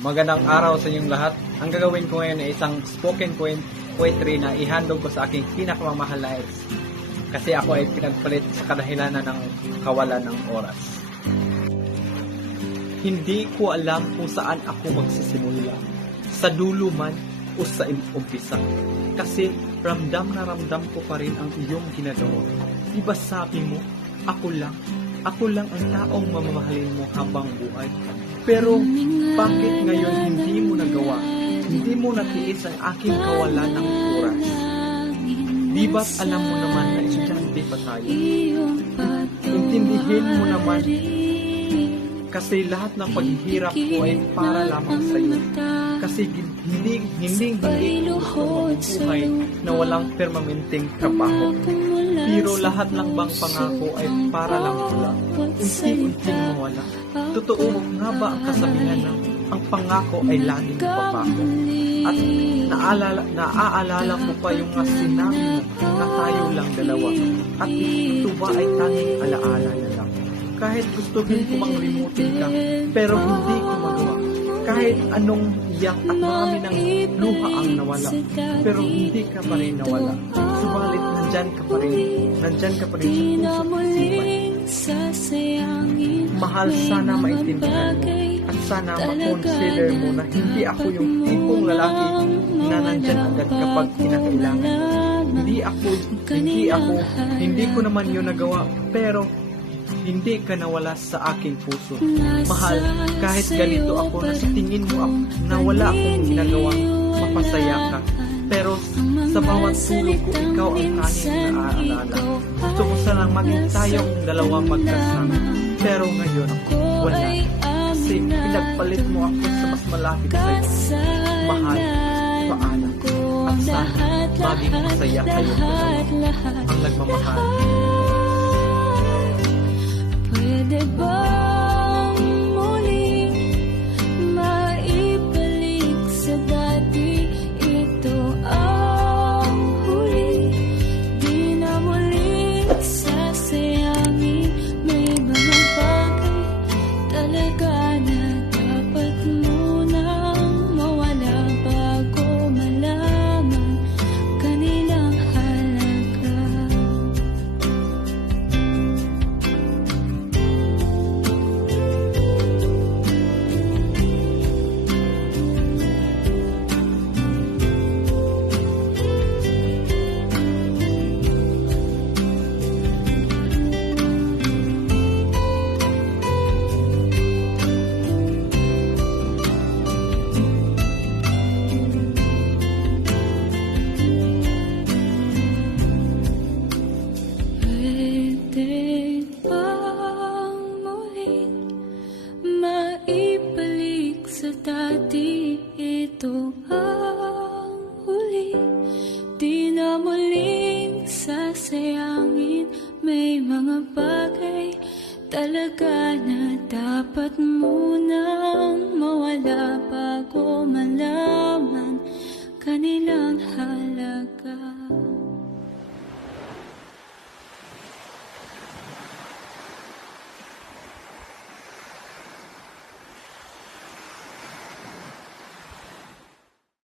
Magandang araw sa inyong lahat. Ang gagawin ko ngayon ay isang spoken poetry na ihandog ko sa aking pinakamamahal na ex. Kasi ako ay pinagpalit sa kadahilanan ng kawalan ng oras. Hindi ko alam kung saan ako magsisimula. Sa dulo man o sa umpisa. Kasi ramdam na ramdam ko pa rin ang iyong ginagawa. Diba sabi mo, ako lang ang taong mamamahalin mo habang buhay. Pero bakit ngayon hindi mo nagawa? Hindi mo natiis ang aking kawalan ng oras. Di ba't alam mo naman na estudyante pa tayo? Intindihin mo naman kasi lahat ng paghihirap ko ay para lamang sa iyo. Kasi hindi gusto mabuhay na walang permanenteng trabaho. Pero lahat ng bang pangako ay para lang pula, unti-unting mawala. Totoo nga ba ang kasabihan ng ang pangako ay laging pabago? At naaalala ko pa yung nga sinabi mo na tayo lang dalawa. At ito ba ay tanging alaala na lang? Kahit gustuhin ko mang limutin ka, pero hindi ko magawa. Kahit anong iyak at marami ng luha ang nawala, pero hindi ka pa rin nawala. Subalit nandyan ka pa rin sa puso at isipan. Mahal, sana maintindihan mo at sana makonsider mo na hindi ako yung tipong lalaki na nandyan agad kapag kinakailangan. Hindi ko naman yun nagawa, pero hindi ka nawala sa aking puso. Mahal, kahit ganito ako na sa tingin mo na wala akong ginagawang mapasaya ka, pero sa bawat tulog ko, ikaw ang tanging naaalala. Gusto ko sanang maging tayong dalawa magkasama, pero ngayon, wala. Kasi pinagpalit mo ako sa mas malapit sa'yo. Mahal, paalam. At sana, maging masaya kayong dalawa ang nagmamahal. Pwede bang muling maibalik sa dati? Ito ang huli, di na muling sasayangin. May mga bagay talaga na dapat munang mawala bago malaman kanilang halaga. Pwede bang muling maibalik sa dati? Ito ang huli, di na muling sasayangin. May mga bagay talaga na dapat munang mawala bago malaman kanilang